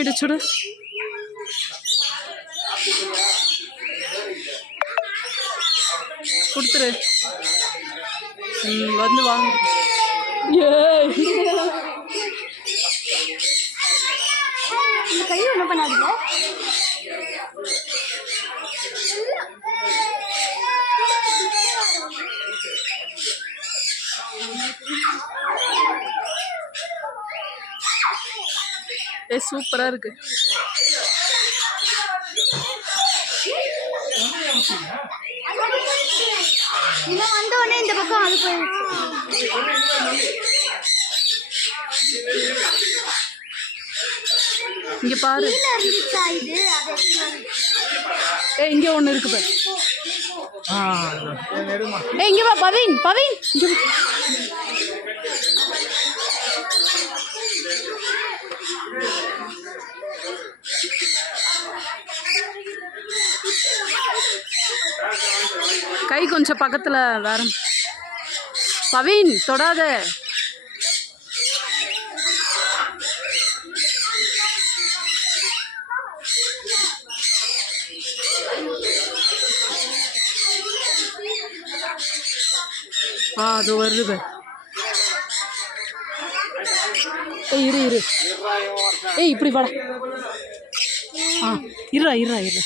இடிச்சுடு. கொடுத்துரு. வந்து வாங்க. கை ஒன்றும் பண்ணாதீங்க. சூப்பரா இருக்கு. இவன் வந்த உடனே இந்த பக்கம் அது போயிடுச்சு. இங்க பாரு. இங்க ஒண்ணு இருக்கு பாரு. இங்க வா பவின். பவின் கை கொஞ்சம் பக்கத்துல வேற. பவின் தொடாத. அது வருது. இரு. இப்படி வாடா. இருடா.